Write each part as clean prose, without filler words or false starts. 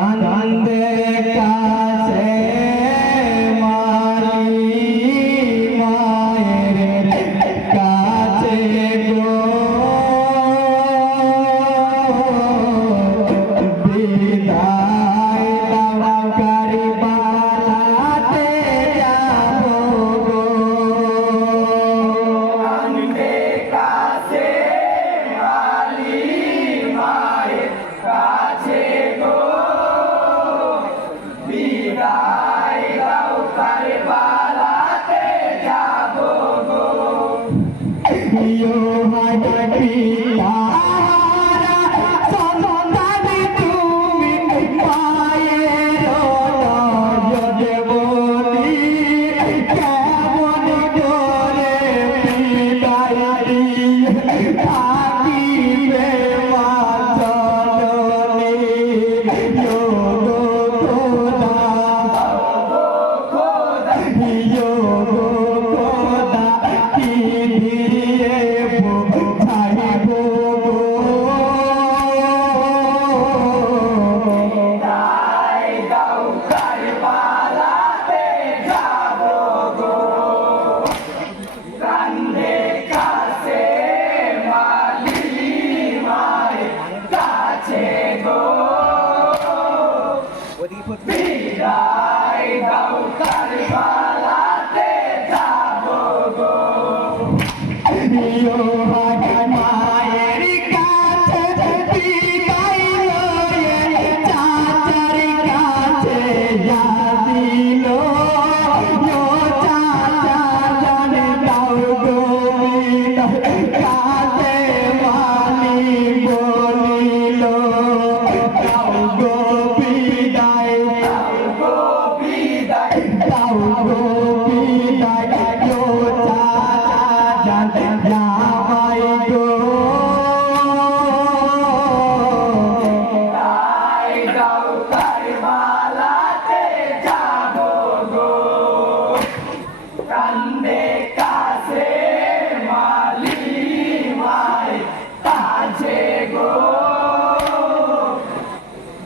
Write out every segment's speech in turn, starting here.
কান্দে কাছে মারি মায়ের কাছে গো বিদায় দাও কারবালাতে যাব গো কান্দে কাছে মারি মায়ের কাছে গো বিদায় দাও কারবালাতে যাব গো ইয়ো হায় পিতা সন্তানে তুমি মায়ের নয়নে বলি কেমন করে বিদায় দিয়ে থাকিবে মা জননী ইয়ো খোদা ইয়ো খোদা কি দিয়ে বুঝাইব বিদায় দাও কারবালাতে যাব গো কান্দে কাছে মালি মায়ের কাছে গো বিদায় দাও কারবালাতে যাব গো ইয়ো মায়ের কাছে বিদায় লয়ে চাচার কাছে দিল ইয়ো চাচা জানে দাও গো বিদায় কাছে মানি বলিল দাও গো বিদায় দাও গো বিদায় দাও গো বিদায় ইয়ো চাচা জানে যাবাই গো বিদায় দাও কারবালাতে যাব গো কান্দে কাছে মালি মায়ের কাছে গো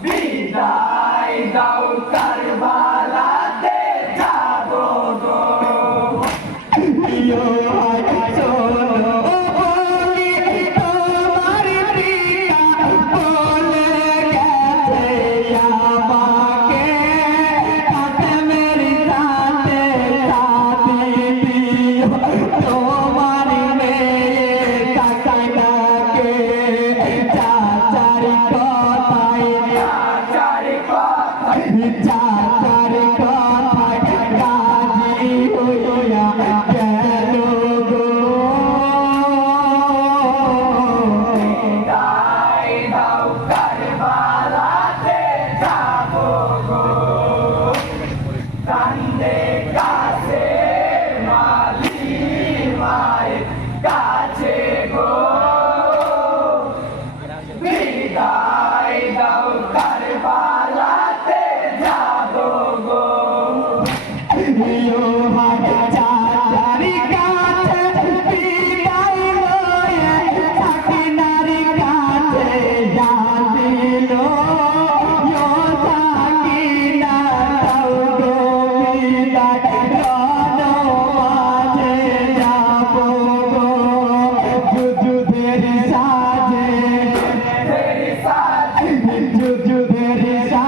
বিদায় দাও কারবালাতে যাব গো ইয়ো শোনো বলি তোমার পিতা বলে গেছে আমাকে কাটেমের সাথে শাদি দিও তোমার মেয়ে কাকাইনাকে চাচার কথায় চাচার কথায় রাজি হইয়া গেল গো বিদায় দাও কারবালাতে যাব গো কান্দে কাছে মালি মায়ের কাছে গো বিদায় দাও কারবালাতে যাব গো ইয়ো চাচার কাছে বিদায় লয়ে সাকিনার কাছে দিল ইয়ো সাকিনা দাও গো বিদায় রণ মাঝে যাব গো যুদ্ধের সাজে যুদ্ধের সাজে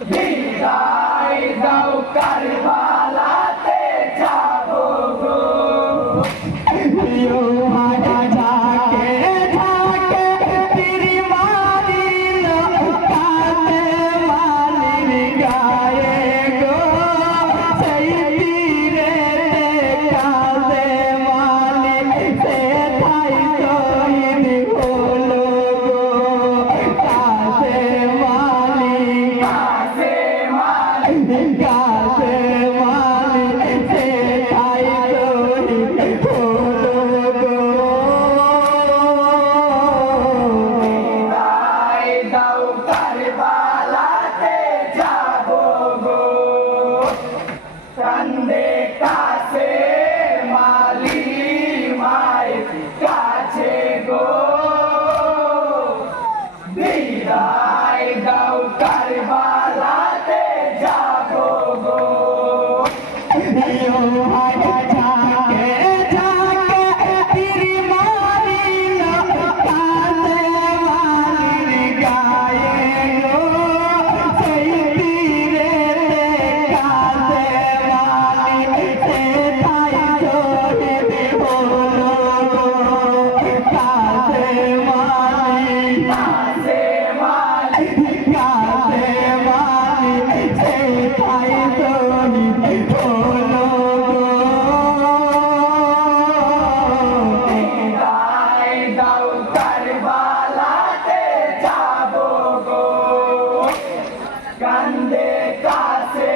বিদায় দাও কারবালাতে যাবো গো ঝাঁকে ঝাঁকে তেরি মালিল কাঁদে মালির গায়ে গো সেই তীরেতে কাঁদে মালিল সেথায় শহীদ হলো গো কাঁদে মালিল কাঁদে মালিল কাঁদে মালিল সেথায় শহীদ হলো গো বিদায় দাও কারবালাতে যাবো গো কান্দে কাছে মালি মায়ের কাছে গো বিদায় দাও কারবালাতে যাবো গো ঝাঁকে ঝাঁকে তেরি মালিল কাঁদে মালির গায়ে গো সেই তীরেতে কাঁদে মালিল সেথায় শহীদ হলো গো কাঁদে মালিল কাঁদে মালিল কাঁদে মালিল সেথায় শহীদ হলো গো বিদায় দাও কারবালাতে যাবো গো কান্দে কাছে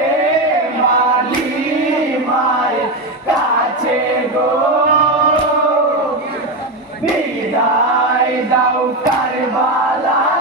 মালি মায়ের কাছে গো বিদায় দাও কারবালা